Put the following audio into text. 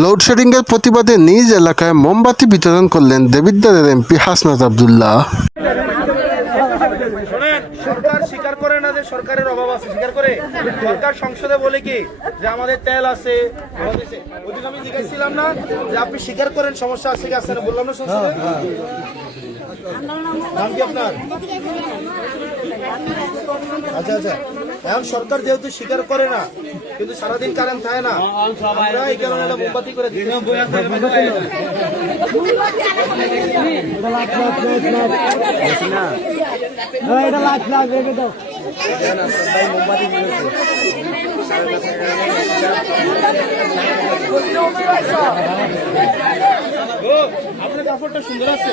লোডশেডিংয়ের প্রতিবাদে নিজ এলাকায় মোমবাতি বিতরণ করলেন দেবিদ্বারের এমপি হাসনাত আব্দুল্লাহ। সরকার স্বীকার করে না যে সরকারের অভাব আছে, স্বীকার করে। সরকার সংসদে বলে কি যে আমাদের তেল আছে, ওইদিন আমি জিজ্ঞাসছিলাম না যে আপনি স্বীকার করেন সমস্যা আছে কি আছে না, বললাম না সংসদে। নাম কি আপনার? আচ্ছা আচ্ছা, এখন সরকার যেহেতু স্বীকার করে না, কিন্তু সারাদিন কারেন্ট থাকে না, আমরা এই কারণে একটা মোমবাতি করে দিই। আপনার কাপড়টা সুন্দর আছে।